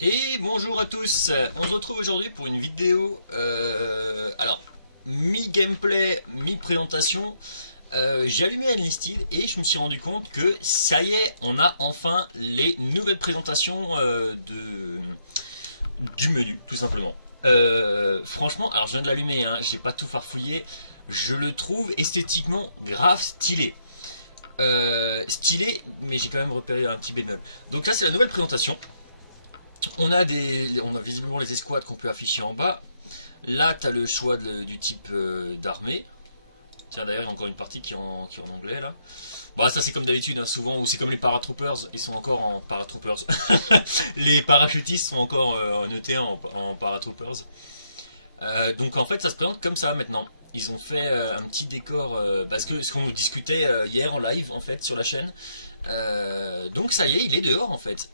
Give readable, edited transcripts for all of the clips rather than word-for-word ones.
Et bonjour à tous, on se retrouve aujourd'hui pour une vidéo, alors mi-gameplay, mi-présentation. J'ai allumé Enlisted et je me suis rendu compte que ça y est, on a enfin les nouvelles présentations du menu, tout simplement. Franchement, alors je viens de l'allumer, hein, j'ai pas tout farfouillé, je le trouve esthétiquement grave stylé. Stylé, mais j'ai quand même repéré un petit bémol. Donc là c'est la nouvelle présentation. On a visiblement les escouades qu'on peut afficher en bas. Là, tu as le choix du type d'armée. Tiens, d'ailleurs, il y a encore une partie qui est en anglais là. Bon, ça c'est comme d'habitude, hein, souvent, ou c'est comme les paratroopers, ils sont encore en paratroopers. Les parachutistes sont encore notés en paratroopers. Donc en fait, ça se présente comme ça maintenant. Ils ont fait un petit décor, parce que ce qu'on nous discutait hier en live en fait sur la chaîne. Donc ça y est, il est dehors en fait.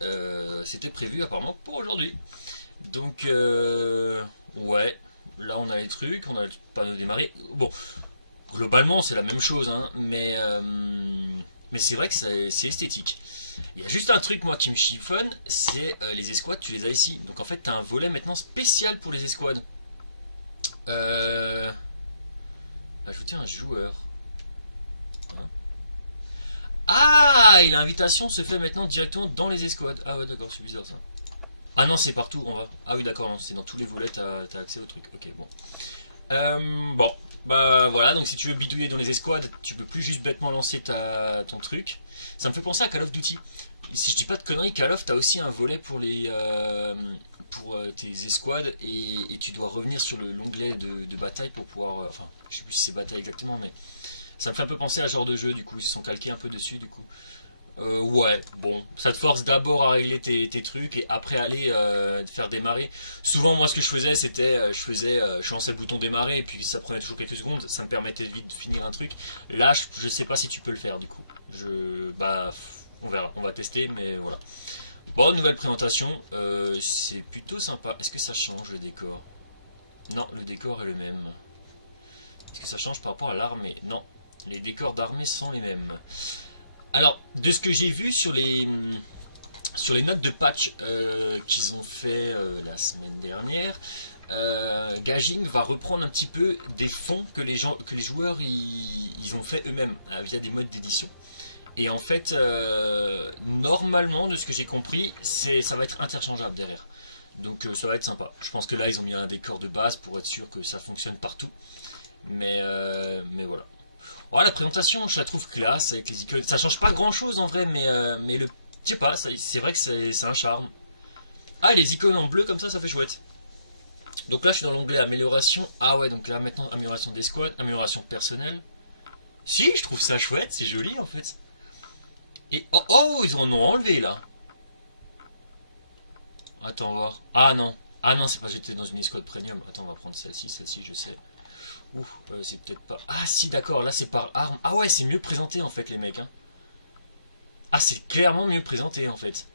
C'était prévu apparemment pour aujourd'hui. Donc ouais, là on a les trucs, on a le panneau démarrer. Bon, globalement c'est la même chose, hein, mais c'est vrai que c'est esthétique. Il y a juste un truc moi qui me chiffonne, c'est les escouades, tu les as ici. Donc en fait tu as un volet maintenant spécial pour les escouades. Euh, Ajouter un joueur. Ah, et l'invitation se fait maintenant directement dans les escouades. Ah ouais d'accord, c'est bizarre ça. Ah non, c'est partout en bas. Ah oui, d'accord, c'est dans tous les volets, t'as accès au truc. Ok, bon. Bon, bah voilà, donc si tu veux bidouiller dans les escouades, tu peux plus juste bêtement lancer ton truc. Ça me fait penser à Call of Duty. Si je dis pas de conneries, Call of, t'as aussi un volet pour tes escouades et tu dois revenir sur l'onglet de bataille pour pouvoir. Enfin, je sais plus si c'est bataille exactement, mais ça me fait un peu penser à ce genre de jeu, du coup, ils se sont calqués un peu dessus, du coup. Ouais, bon, ça te force d'abord à régler tes trucs et après aller te faire démarrer. Souvent, moi, ce que je faisais, c'était, je lançais le bouton démarrer et puis ça prenait toujours quelques secondes, ça me permettait vite de finir un truc. Là, je sais pas si tu peux le faire du coup. Bah, on verra, on va tester, mais voilà. Bon, nouvelle présentation, c'est plutôt sympa. Est-ce que ça change le décor? Non, le décor est le même. Est-ce que ça change par rapport à l'armée? Non, les décors d'armée sont les mêmes. Alors, de ce que j'ai vu sur les notes de patch qu'ils ont fait la semaine dernière, Gaging va reprendre un petit peu des fonds que les joueurs ils ont fait eux-mêmes via des modes d'édition. Et en fait, normalement, de ce que j'ai compris, ça va être interchangeable derrière. Donc ça va être sympa. Je pense que là, ils ont mis un décor de base pour être sûr que ça fonctionne partout. Mais voilà. Voilà, la présentation, je la trouve classe avec les icônes. Ça change pas grand chose en vrai, mais je sais pas, c'est vrai que c'est un charme. Ah, les icônes en bleu comme ça fait chouette. Donc là, je suis dans l'onglet amélioration. Ah ouais, donc là maintenant, amélioration des squads, amélioration personnelle. Si, je trouve ça chouette, c'est joli en fait. Et oh, oh, ils en ont enlevé là. Attends, on va voir. Ah non. Ah non, c'est pas j'étais dans une escouade premium. Attends, on va prendre celle-ci, je sais. Ouh, c'est peut-être pas. Ah si, d'accord, là c'est par arme. Ah ouais, c'est mieux présenté en fait, les mecs. Hein. Ah, c'est clairement mieux présenté en fait.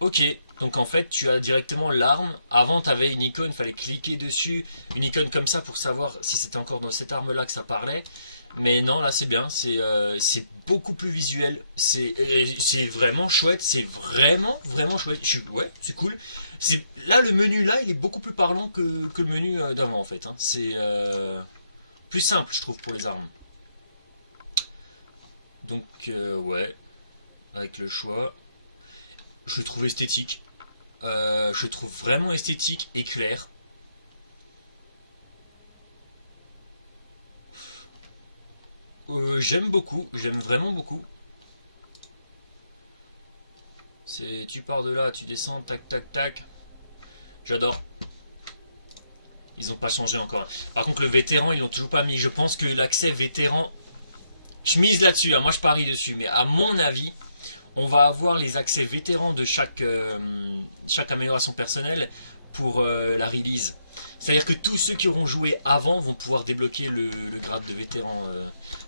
Ok, donc en fait, tu as directement l'arme. Avant, tu avais une icône, il fallait cliquer dessus. Une icône comme ça pour savoir si c'était encore dans cette arme-là que ça parlait. Mais non, là c'est bien, c'est beaucoup plus visuel. C'est vraiment chouette, c'est vraiment chouette. Ouais, c'est cool. Là, le menu là, il est beaucoup plus parlant que le menu d'avant en fait. Hein. C'est plus simple, je trouve, pour les armes. Donc, ouais, avec le choix, je le trouve esthétique. Je le trouve vraiment esthétique et clair. J'aime beaucoup, j'aime vraiment beaucoup. Tu pars de là, tu descends, tac tac tac. J'adore. Ils ont pas changé encore. Par contre, le vétéran, ils l'ont toujours pas mis. Je pense que l'accès vétéran, je mise là-dessus. Hein, moi, je parie dessus. Mais à mon avis, on va avoir les accès vétérans de chaque amélioration personnelle pour la release. C'est-à-dire que tous ceux qui auront joué avant vont pouvoir débloquer le grade de vétéran.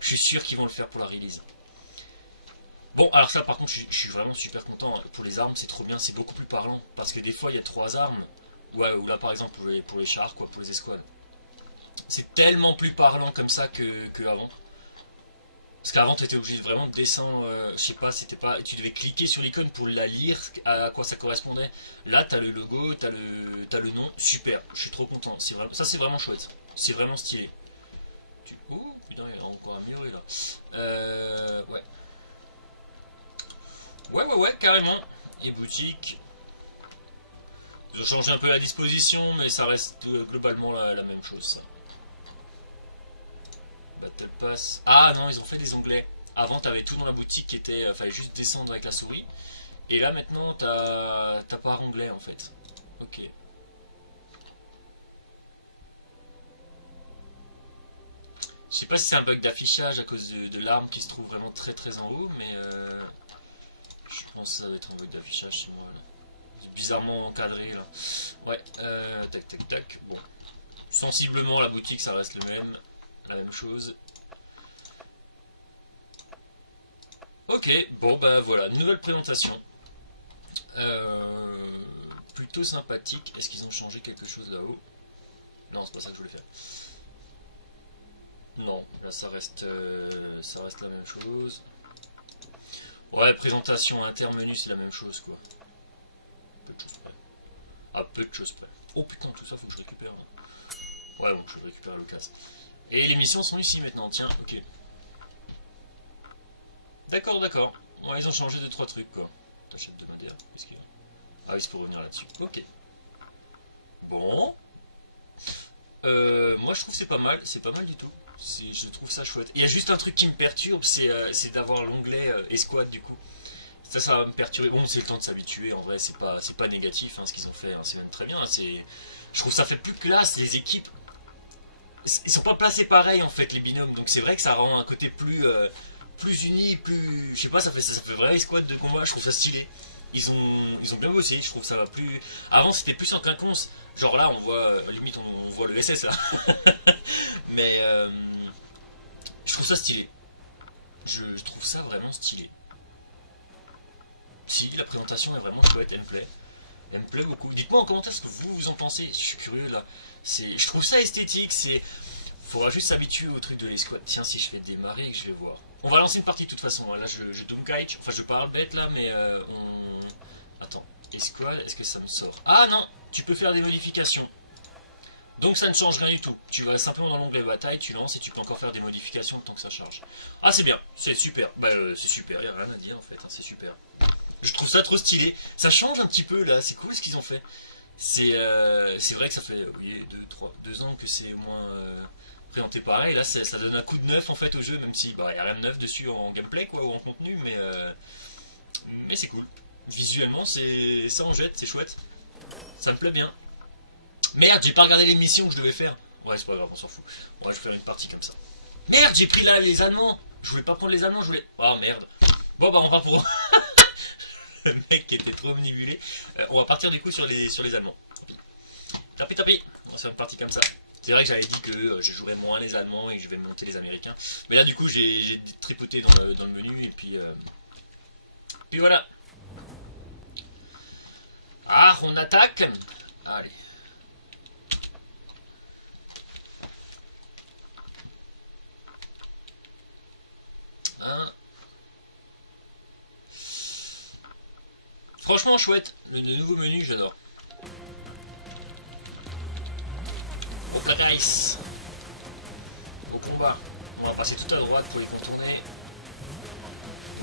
Je suis sûr qu'ils vont le faire pour la release. Bon, alors ça par contre, je suis vraiment super content. Pour les armes, c'est trop bien, c'est beaucoup plus parlant. Parce que des fois, il y a trois armes. Ouais, ou là par exemple pour les chars, quoi, pour les escouades. C'est tellement plus parlant comme ça que avant. Parce qu'avant, tu étais obligé de vraiment de descendre, je sais pas, c'était pas. Tu devais cliquer sur l'icône pour la lire, à quoi ça correspondait. Là, t'as le logo, t'as le nom, super, je suis trop content. Ça, c'est vraiment chouette. C'est vraiment stylé. Oh, putain, il y a encore amélioré là. Ouais. Ouais, carrément. Et boutique. Ils ont changé un peu la disposition, mais ça reste globalement la même chose, ça. Battle Pass. Ah non, ils ont fait des onglets. Avant, t'avais tout dans la boutique qui était. Fallait juste descendre avec la souris. Et là, maintenant, t'as pas onglet en fait. Ok. Je sais pas si c'est un bug d'affichage à cause de l'arme qui se trouve vraiment très en haut, mais je pense que ça doit être un bug d'affichage chez moi là. C'est bizarrement encadré là. Ouais, tac. Bon. Sensiblement, la boutique ça reste la même chose. Ok, bon bah voilà, nouvelle présentation. Plutôt sympathique. Est-ce qu'ils ont changé quelque chose là-haut? Non, c'est pas ça que je voulais faire. Non, là ça reste la même chose. Ouais, présentation inter-menu c'est la même chose quoi. Peu de choses près. Ah, peu de choses près. Oh putain, tout ça faut que je récupère. Ouais, bon, je vais récupérer l'occasion. Et les missions sont ici maintenant, tiens, ok. D'accord. Ouais, ils ont changé 2-3 trucs quoi. T'achètes de Madère, qu'est-ce qu'il y a? Ah oui, c'est pour revenir là-dessus. Ok. Bon. Moi je trouve que c'est pas mal du tout. Je trouve ça chouette. Il y a juste un truc qui me perturbe, c'est d'avoir l'onglet escouade du coup. Ça va me perturber. Bon, c'est le temps de s'habituer. En vrai, c'est pas négatif hein, ce qu'ils ont fait. Hein. C'est même très bien. Hein. Je trouve que ça fait plus classe. Les équipes, ils sont pas placés pareil en fait les binômes. Donc c'est vrai que ça rend un côté plus uni, plus. Je sais pas. Ça fait vrai escouade de combat. Je trouve ça stylé. Ils ont bien bossé. Je trouve que ça va plus. Avant c'était plus en quinconce. Genre là, on voit limite on voit le SS là. Mais je trouve ça stylé. Je trouve ça vraiment stylé. Si, la présentation est vraiment chouette, elle me plaît beaucoup. Dites-moi en commentaire ce que vous en pensez, je suis curieux là. Je trouve ça esthétique, faudra juste s'habituer au truc de l'escouade. Tiens, si je fais démarrer, je vais voir. On va lancer une partie de toute façon, hein. Là je doomkite, enfin je parle bête là, mais Attends, escouade, est-ce que ça me sort? Ah non, tu peux faire des modifications. Donc ça ne change rien du tout. Tu vas simplement dans l'onglet bataille, tu lances et tu peux encore faire des modifications le temps que ça charge. Ah c'est bien, c'est super. Bah c'est super, y a rien à dire en fait, hein, c'est super. Je trouve ça trop stylé. Ça change un petit peu là, c'est cool ce qu'ils ont fait. C'est vrai que ça fait oui, 2 ans que c'est moins présenté pareil. Là ça donne un coup de neuf en fait au jeu, même si bah, y a rien de neuf dessus en gameplay quoi ou en contenu, mais c'est cool. Visuellement ça en jette, c'est chouette. Ça me plaît bien. Merde, j'ai pas regardé les missions que je devais faire. Ouais, c'est pas grave, on s'en fout. Ouais, je vais faire une partie comme ça. Merde, j'ai pris là les Allemands. Je voulais pas prendre les Allemands, je voulais. Oh merde. Bon bah on va pour le mec qui était trop omnibulé. On va partir du coup sur les Allemands. Tant pis. On va faire une partie comme ça. C'est vrai que j'avais dit que je jouerais moins les Allemands et que je vais monter les Américains. Mais là du coup j'ai tripoté dans le menu et puis voilà. Ah, on attaque. Allez. Hein. Franchement chouette. Le nouveau menu j'adore. Au plat nice. Au combat. On va passer tout à droite pour les contourner.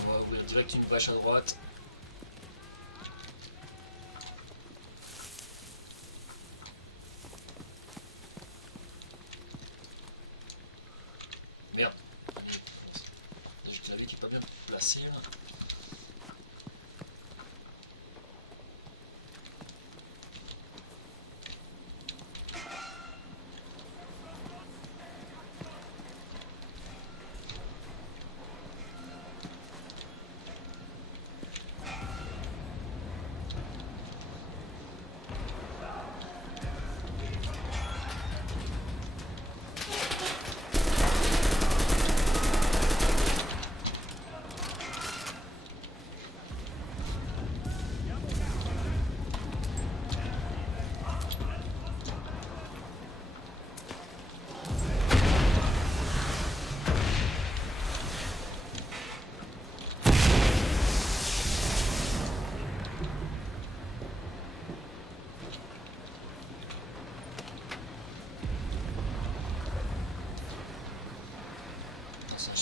On va ouvrir direct une vache à droite. Merde. J'ai le clavier qui est pas bien placé là.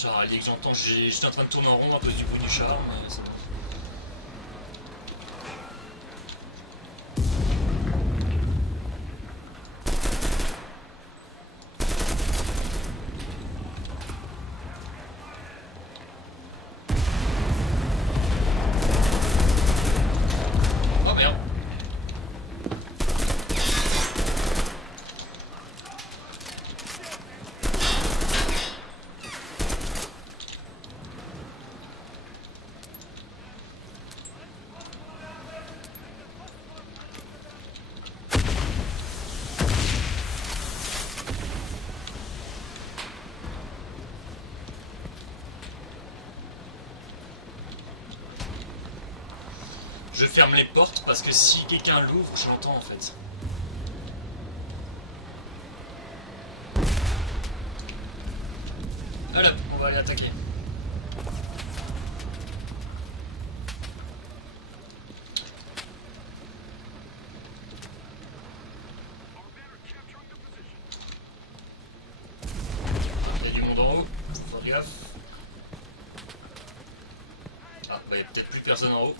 char allié que j'entends. J'étais en train de tourner en rond à cause du bruit du char, mais c'est tout. Oh merde. Je ferme les portes parce que si quelqu'un l'ouvre, je l'entends en fait. Voilà, on va aller attaquer. Il y a du monde en haut, faut faire gaffe. Ah, bah, il n'y a peut-être plus personne en haut.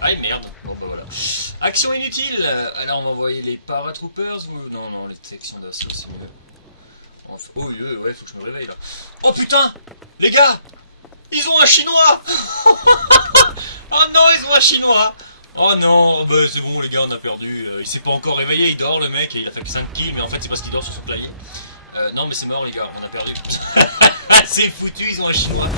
Ah merde, bon bah voilà. Action inutile. Alors on va envoyer les paratroopers ou... Non, non, les sections d'assaut c'est mieux. Oh oui, ouais, faut que je me réveille là. Oh putain. Les gars, ils ont un chinois. Oh non, ils ont un chinois. Oh non, bah c'est bon les gars, on a perdu. Il s'est pas encore réveillé, il dort le mec, et il a fait que 5 kills, mais en fait c'est parce qu'il dort sur son clavier. Non mais c'est mort les gars, on a perdu. C'est foutu, ils ont un chinois.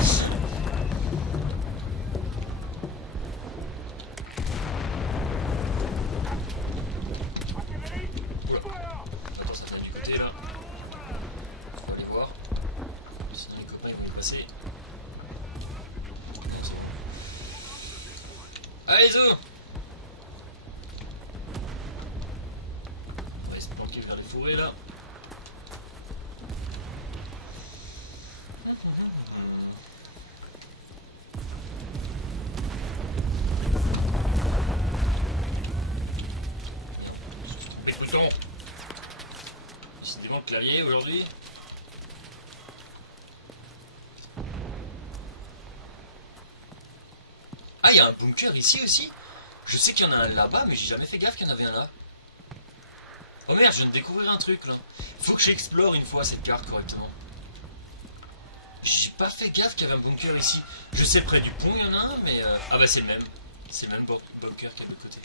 Allez, zo! On va se planquer vers les fourrés là. Écoutons. Décidément le clavier aujourd'hui. Ah, il y a un bunker ici aussi. Je sais qu'il y en a un là-bas, mais j'ai jamais fait gaffe qu'il y en avait un là. Oh merde, je viens de découvrir un truc là. Faut que j'explore une fois cette carte correctement. J'ai pas fait gaffe qu'il y avait un bunker ici. Je sais près du pont il y en a un, mais... Ah bah c'est le même. C'est le même bunker qu'il y a de l'autre côté.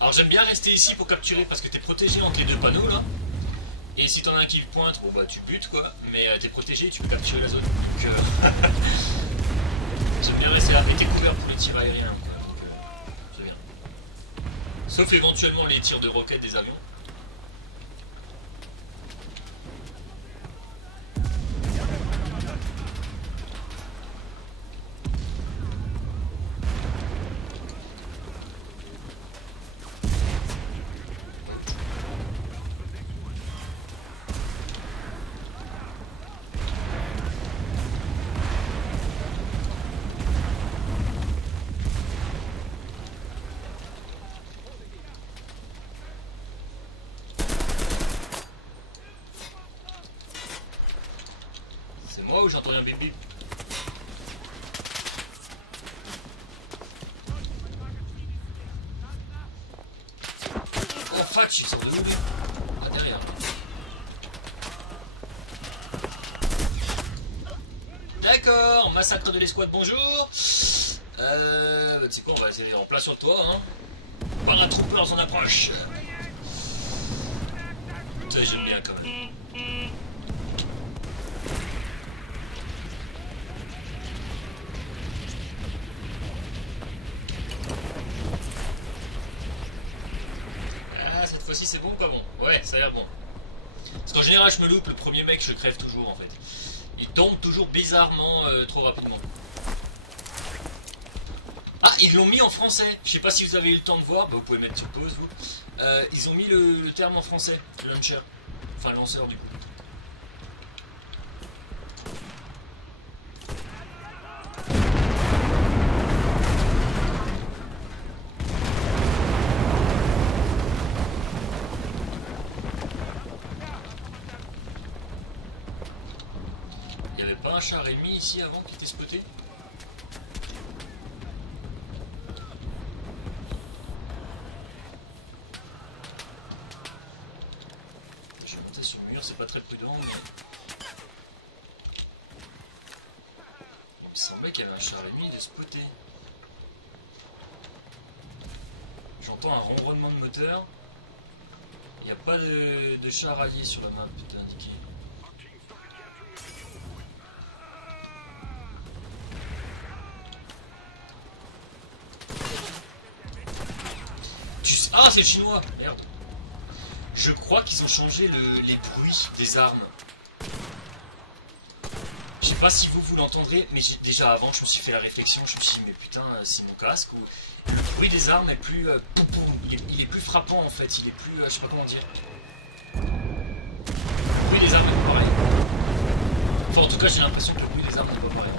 Alors j'aime bien rester ici pour capturer parce que t'es protégé entre les deux panneaux là. Et si t'en as un qui pointe, bon bah tu butes quoi. Mais t'es protégé, tu peux capturer la zone. Donc j'aime bien rester là. Et t'es couvert pour les tirs aériens quoi. Donc c'est bien. Sauf éventuellement les tirs de roquettes des avions. Moi ou j'entends un bip bip. Oh Fatch, ils sont de où lui? Ah derrière. D'accord, massacre de l'escouade, bonjour. C'est quoi, on va essayer en plein sur le toit hein. Paratroopers en approche. Ça j'aime bien quand même. fois-ci c'est bon ou pas bon? Ouais, ça a l'air bon. Parce qu'en général je me loupe, le premier mec je le crève toujours en fait. Il tombe toujours bizarrement trop rapidement. Ah, ils l'ont mis en français. Je sais pas si vous avez eu le temps de voir, bah, vous pouvez mettre sur pause vous. Ils ont mis le terme en français, launcher. Enfin lanceur du coup. Il n'y avait pas un char ennemi ici avant qui était spoté? Je vais monter sur le mur, c'est pas très prudent mais... Il me semblait qu'il y avait un char ennemi de spoté. J'entends un ronronnement de moteur. Il n'y a pas de char allié sur la map indiqué. Ah, c'est le chinois! Merde. Je crois qu'ils ont changé les bruits des armes. Je sais pas si vous l'entendrez, mais déjà avant je me suis fait la réflexion, je me suis dit mais putain c'est mon casque ou le bruit des armes est plus il est plus frappant en fait, il est plus je sais pas comment dire. Le bruit des armes est pas pareil. Enfin en tout cas j'ai l'impression que le bruit des armes n'est pas pareil.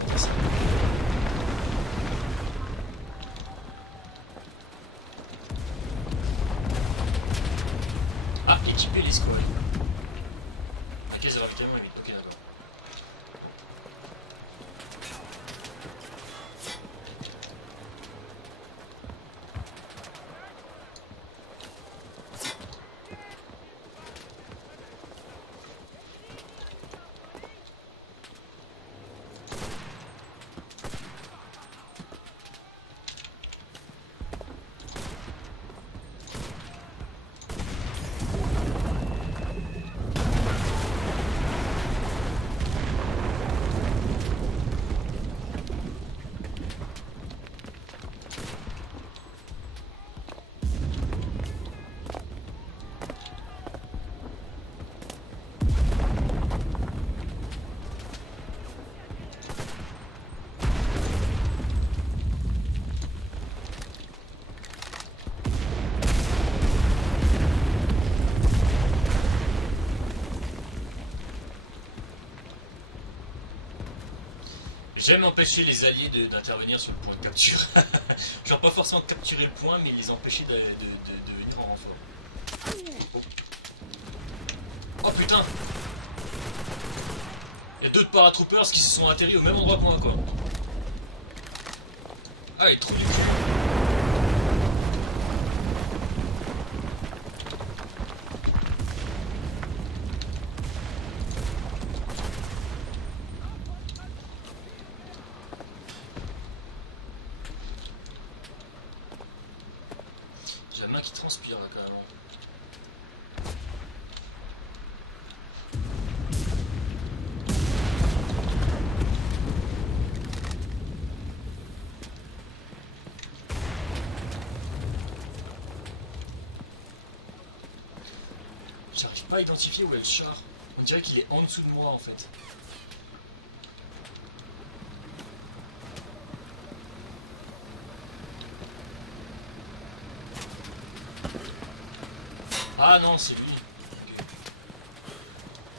Ah, équiper les squads. La caisse de ravitaillement est vide, ok d'accord. J'aime empêcher les alliés d'intervenir sur le point de capture. Genre pas forcément de capturer le point, mais les empêcher de venir en renfort. Oh, oh putain! Il y a deux paratroopers qui se sont atterris au même endroit que moi quoi. Ah il est trop du cul. J'ai la main qui transpire là quand même. J'arrive pas à identifier où est le char. On dirait qu'il est en dessous de moi en fait. Ah non, c'est lui. Okay.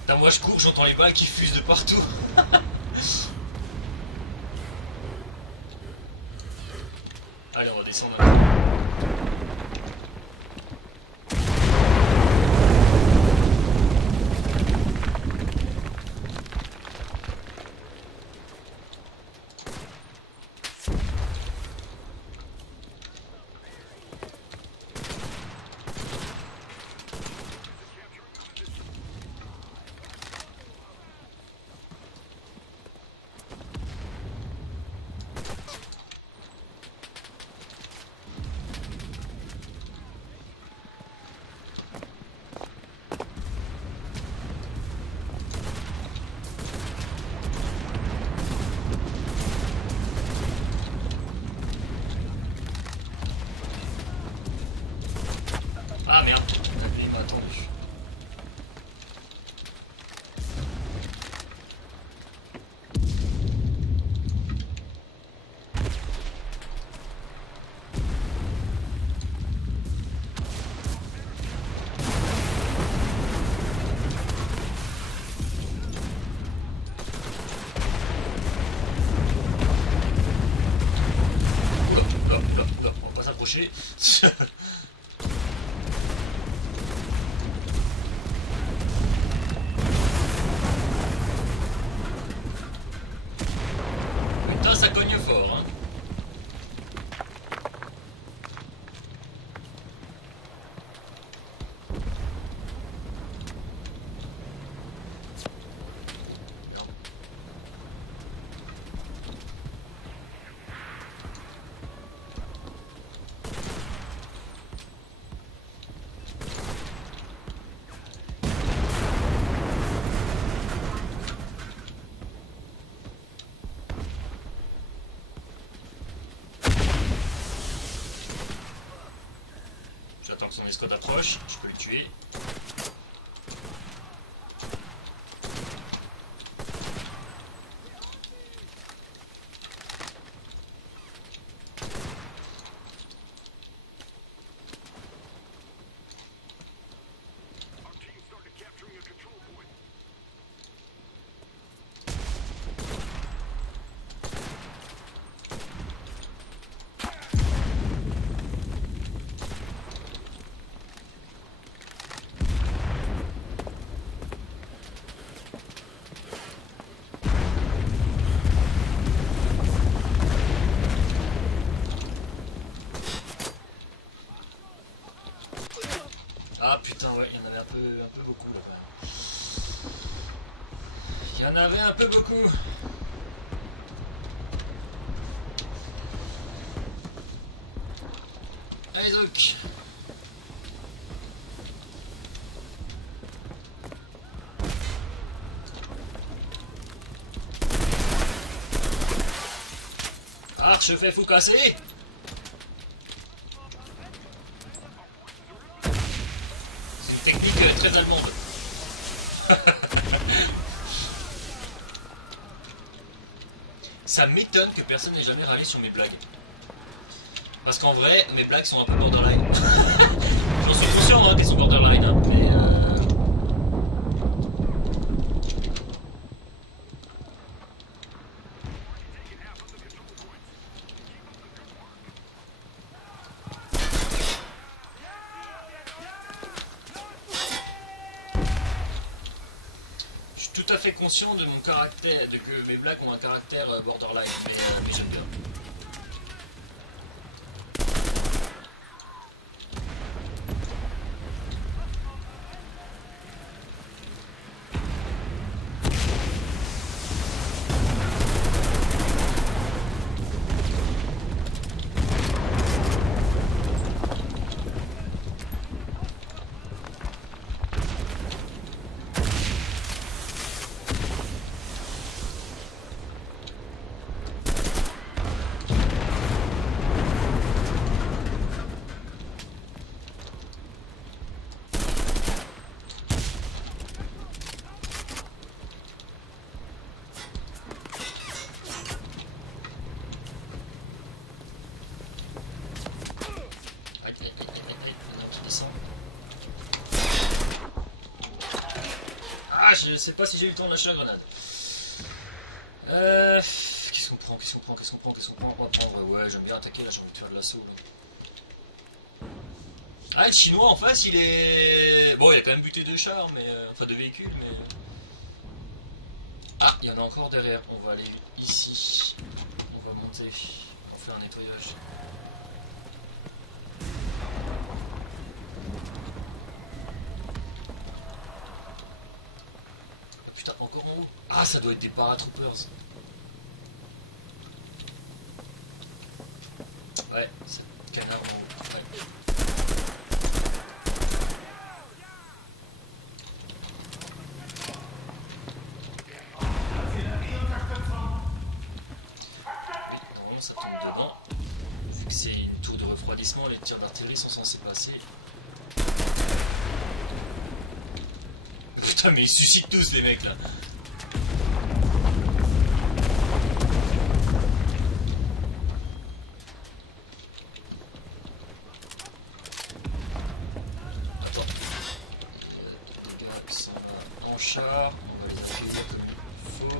Putain, moi je cours, j'entends les balles qui fusent de partout. Allez, on va descendre un peu. Ah merde, tapé. Putain, ça cogne fort, hein. J'attends que son escouade approche, je peux le tuer. Ah putain, ouais, il y en avait un peu beaucoup là quand même. Il y en avait un peu beaucoup. Allez donc. Archefait fou cassé. C'est une technique très allemande. Ça m'étonne que personne n'ait jamais râlé sur mes blagues. Parce qu'en vrai, mes blagues sont un peu borderline. J'en suis conscient hein, qu'elles sont borderline, hein, mais je suis tout à fait conscient de mon caractère, de que mes blagues ont un caractère borderline, mais j'aime bien. Ah, je sais pas si j'ai eu le temps de lâcher la grenade. Qu'est-ce qu'on prend, qu'est-ce qu'on prend, qu'est-ce qu'on prend, qu'est-ce qu'on prend? On va prendre, ouais, j'aime bien attaquer là, j'ai envie de faire de l'assaut. Ah, le chinois en face, il est... Bon, il a quand même buté deux chars, mais... Enfin, deux véhicules, mais... Ah, il y en a encore derrière. On va aller ici. On va monter. On fait un nettoyage. Oh, putain, encore en haut. Ah, ça doit être des paratroopers. Ouais, c'est le canard en haut. Ouais. Ça tombe dedans. Vu que c'est une tour de refroidissement, les tirs d'artillerie sont censés passer. Putain, mais ils suscitent tous les mecs là. Attends. Les gars qui sont en char, on va les accueillir comme il faut.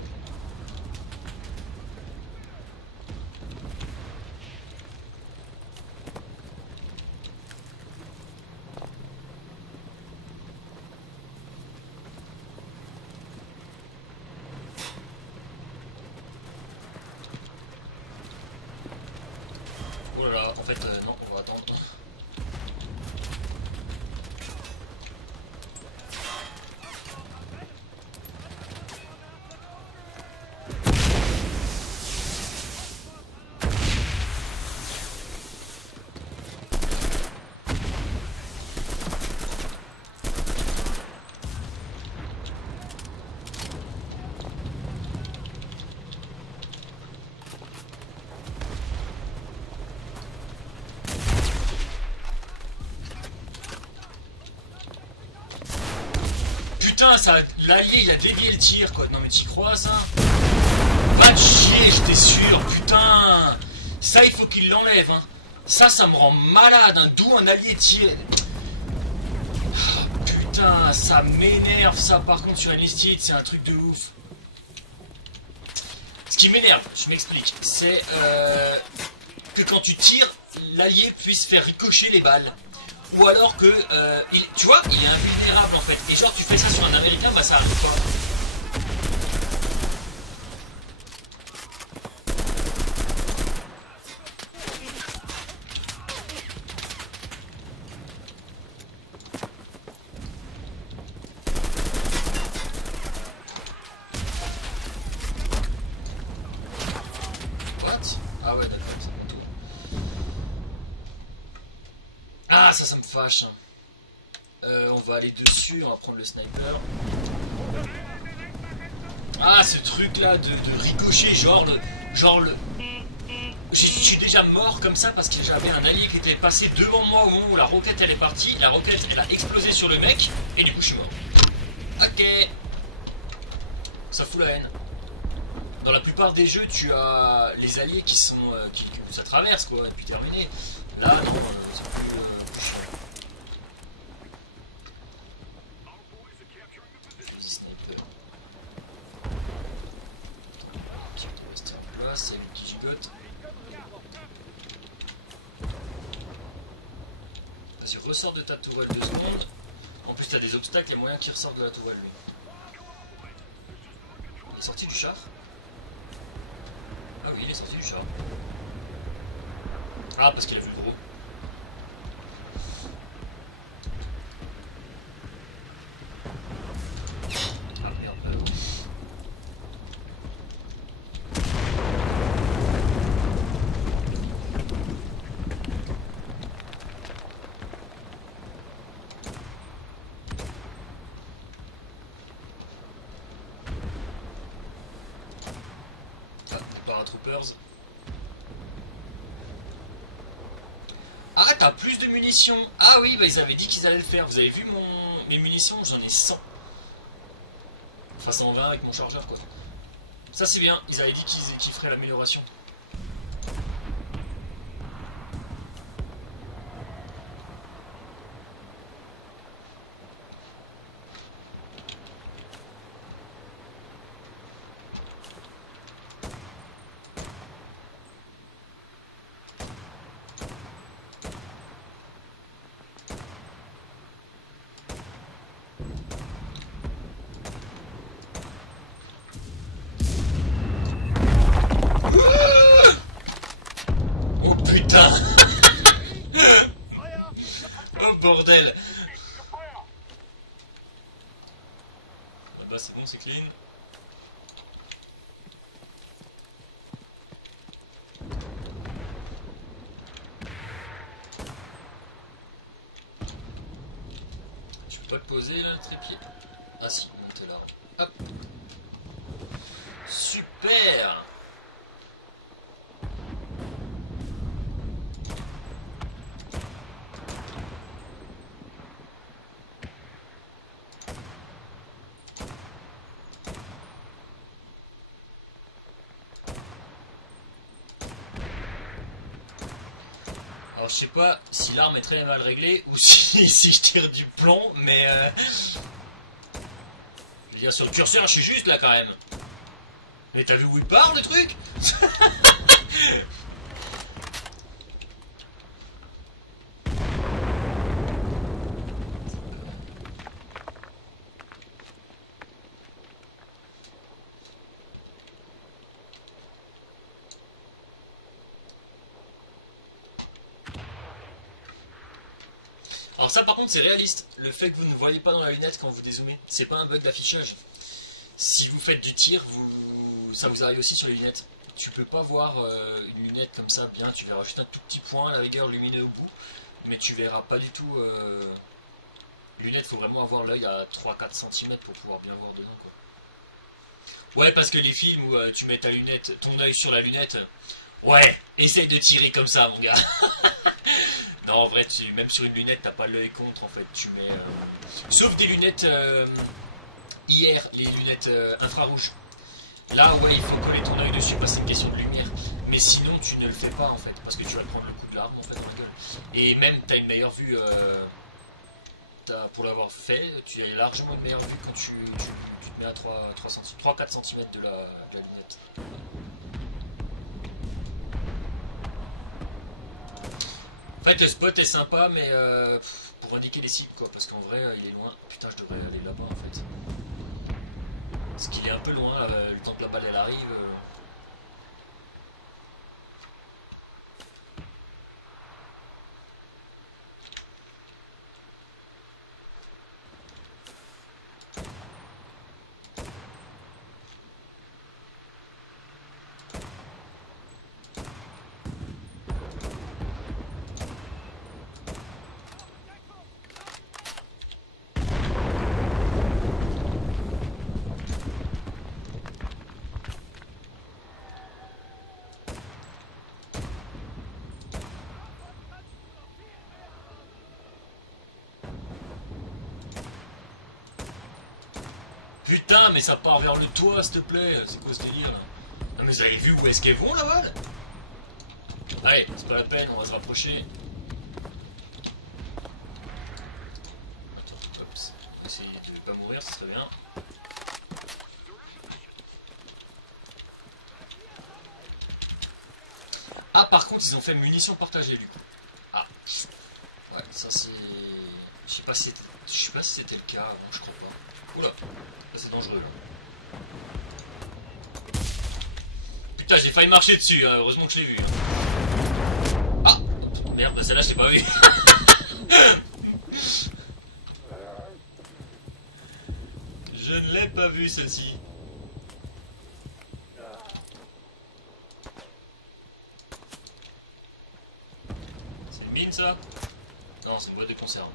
putain, ça, l'allié il a dévié le tir quoi. Non mais t'y crois ça? Va te chier, j'étais sûr, putain. Ça il faut qu'il l'enlève hein. Ça me rend malade, hein. D'où un allié tire. Ah, putain, ça m'énerve ça par contre sur Enlisted, c'est un truc de ouf. Ce qui m'énerve, je m'explique, c'est que quand tu tires, l'allié puisse faire ricocher les balles. Ou alors que, tu vois, il est invulnérable en fait. Et genre tu fais ça sur un américain, bah ça arrive pas. What? Ah ouais d'accord, c'est bon tout. Ah ça me fâche. On va aller dessus, on va prendre le sniper. Ah ce truc là de ricocher, genre le... Je suis déjà mort comme ça parce que j'avais un allié qui était passé devant moi au moment où la roquette elle est partie. La roquette elle a explosé sur le mec et du coup je suis mort. Ok. Ça fout la haine. Dans la plupart des jeux tu as les alliés qui sont... que ça traverse quoi et puis terminé. Là non, c'est plus chiant. C'est une qui gigote. Vas-y, ressors de ta tourelle 2 secondes. En plus, t'as des obstacles, il y a moyen qu'il ressorte de la tourelle lui. Il est sorti du char? Ah oui, il est sorti du char. Ah, parce qu'il a vu le gros. Ah merde. Paratroopers. Ah, t'as plus de munitions. Ah oui, bah ils avaient dit qu'ils allaient le faire. Vous avez vu mes munitions? J'en ai 100. Enfin 120 avec mon chargeur quoi. Ça c'est bien, ils avaient dit qu'ils feraient l'amélioration. Oh putain. Oh bordel. Là-bas c'est bon, c'est clean. Tu peux pas te poser là le trépied? Ah si, monte là. Hop. Super. Alors je sais pas si l'arme est très mal réglée ou si je tire du plomb, mais je veux dire sur le curseur je suis juste là quand même. Mais t'as vu où il part le truc? Alors ça par contre c'est réaliste, le fait que vous ne voyez pas dans la lunette quand vous dézoomez, c'est pas un bug d'affichage. Si vous faites du tir, ça vous arrive aussi sur les lunettes. Tu peux pas voir une lunette comme ça bien, tu verras juste un tout petit point, la rigueur lumineux au bout, mais tu verras pas du tout... Lunettes, faut vraiment avoir l'œil à 3-4 cm pour pouvoir bien voir dedans quoi. Ouais, parce que les films où tu mets ta lunette, ton œil sur la lunette, ouais, essaye de tirer comme ça mon gars. Non, en vrai, même sur une lunette, t'as pas l'œil contre en fait. Tu mets. Sauf des lunettes hier, les lunettes infrarouges. Là, ouais, il faut coller ton œil dessus parce que c'est une question de lumière. Mais sinon, tu ne le fais pas en fait, parce que tu vas te prendre le coup de l'arme en fait dans la gueule. Et même, tu as une meilleure vue. Pour l'avoir fait, tu as largement une meilleure vue quand tu te mets à 3-4 cm de la lunette. En fait, le spot est sympa, mais pour indiquer les cibles, quoi, parce qu'en vrai, il est loin. Putain, je devrais aller là-bas, en fait. Parce qu'il est un peu loin, le temps que la balle, elle arrive. Putain, mais ça part vers le toit, s'il te plaît. C'est quoi ce délire là? Non, mais vous avez vu où est-ce qu'elles vont, la balle? Allez, c'est pas la peine, on va se rapprocher. Attends, hop, essayer de pas mourir, ça serait bien. Ah, par contre, ils ont fait munitions partagées, du coup. Ah, ouais, ça c'est... Je sais pas si c'était le cas, non, je crois pas. Oula, là c'est dangereux. Putain, j'ai failli marcher dessus, hein. Heureusement que je l'ai vu. Ah, merde, bah celle-là je l'ai pas vu. Je ne l'ai pas vu celle-ci. C'est une mine ça? Non, c'est une boîte de conserve.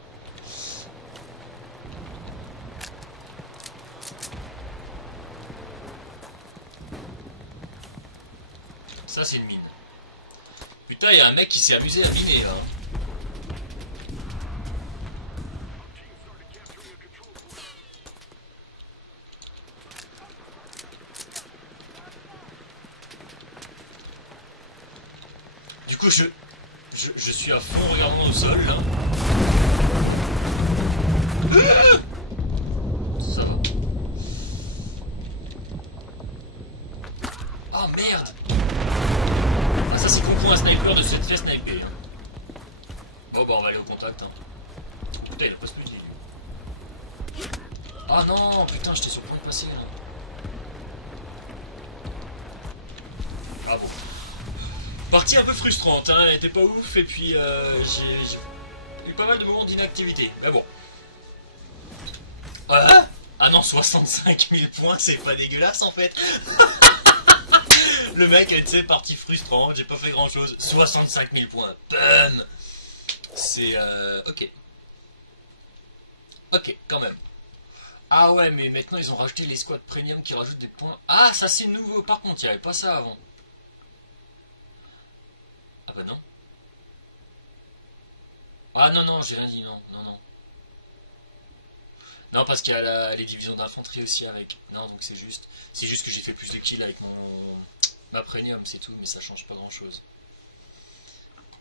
Ça c'est une mine. Putain, il y a un mec qui s'est amusé à miner là. Du coup, je suis à fond en regardant au sol là. Ça va. Oh merde! Ah, ça c'est con pour un sniper de se faire sniper. Bon bah on va aller au contact. Hein. Putain, il a pas explosé. Ah non, putain, j'étais sur le point de passer là. Ah bon. Partie un peu frustrante, hein, elle était pas ouf et puis j'ai eu pas mal de moments d'inactivité. Mais bon. Ah non, 65 000 points, c'est pas dégueulasse en fait. Le mec, tu sais, partie frustrante, j'ai pas fait grand chose. 65 000 points. Bam. C'est ok. Ok, quand même. Ah ouais, mais maintenant ils ont rajouté les squads premium qui rajoutent des points. Ah, ça c'est nouveau par contre, il n'y avait pas ça avant. Ah bah non. Ah non, non, j'ai rien dit, non, non, non. Non, parce qu'il y a les divisions d'infanterie aussi avec. Non, donc c'est juste. C'est juste que j'ai fait plus de kills avec ma premium, c'est tout, mais ça change pas grand chose.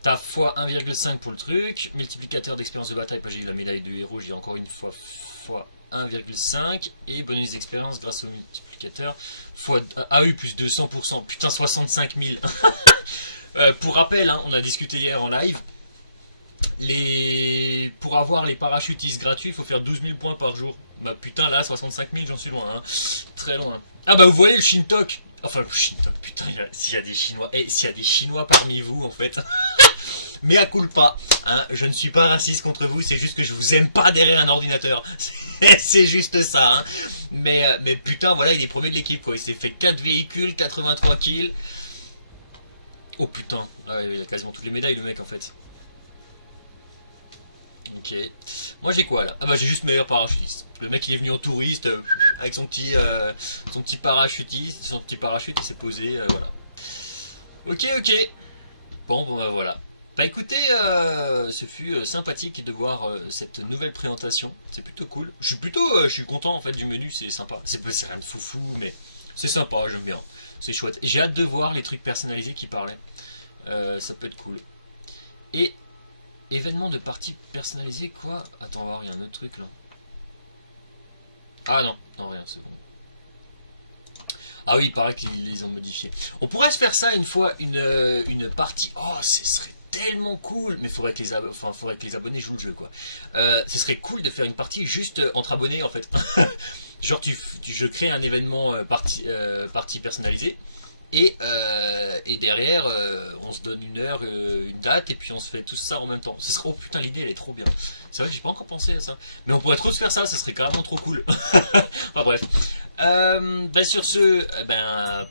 T'as x 1,5 pour le truc, multiplicateur d'expérience de bataille, bah, j'ai eu la médaille de héros, j'ai encore une fois x 1,5, et bonus d'expérience grâce au multiplicateur, fois AU plus 200%, putain 65 000. Pour rappel, hein, on a discuté hier en live, pour avoir les parachutistes gratuits, il faut faire 12 000 points par jour. Bah putain là, 65 000, j'en suis loin, hein. Très loin. Ah bah vous voyez le Shintok. Enfin le Shintok, putain, s'il y a des Chinois, s'il y a des Chinois parmi vous en fait. Mais à culpa, hein, je ne suis pas raciste contre vous, c'est juste que je vous aime pas derrière un ordinateur. C'est juste ça, hein. Mais putain, voilà, il est premier de l'équipe, quoi. Il s'est fait 4 véhicules, 83 kills. Oh putain, ah, il a quasiment toutes les médailles, le mec, en fait. Ok. Moi, j'ai quoi, là? Ah bah, j'ai juste meilleur parachutiste. Le mec, il est venu en touriste, avec son petit parachutiste, son petit parachute, il s'est posé, voilà. Ok, ok. Bon, bah, voilà. Bah écoutez, ce fut sympathique de voir cette nouvelle présentation. C'est plutôt cool. Je suis content en fait du menu, c'est sympa. C'est rien de foufou, mais c'est sympa, j'aime bien. C'est chouette. J'ai hâte de voir les trucs personnalisés qui parlaient. Ça peut être cool. Et événement de partie personnalisé, quoi? Attends, on va voir, il y a un autre truc là. Ah non, non rien, c'est bon. Ah oui, il paraît qu'ils les ont modifiés. On pourrait se faire ça une fois, une partie. Oh, ce serait tellement cool. Mais faudrait que les abonnés jouent le jeu, quoi. Ce serait cool de faire une partie juste entre abonnés, en fait. Genre, je crée un événement partie personnalisée. Et derrière, on se donne une heure, une date, et puis on se fait tout ça en même temps. Ce serait, oh putain, l'idée elle est trop bien. C'est vrai que j'ai pas encore pensé à ça. Mais on pourrait trop se faire ça, ce serait carrément trop cool. Enfin bref. Bah sur ce,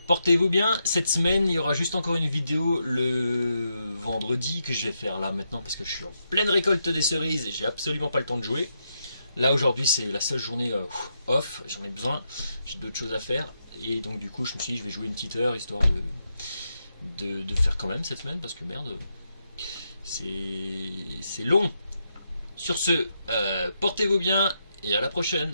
portez-vous bien. Cette semaine, il y aura juste encore une vidéo le vendredi que je vais faire là maintenant parce que je suis en pleine récolte des cerises et j'ai absolument pas le temps de jouer. Là aujourd'hui, c'est la seule journée off, j'en ai besoin, j'ai d'autres choses à faire. Et donc du coup, je me suis dit, je vais jouer une petite heure histoire de faire quand même cette semaine parce que merde, c'est long. Sur ce, portez-vous bien et à la prochaine.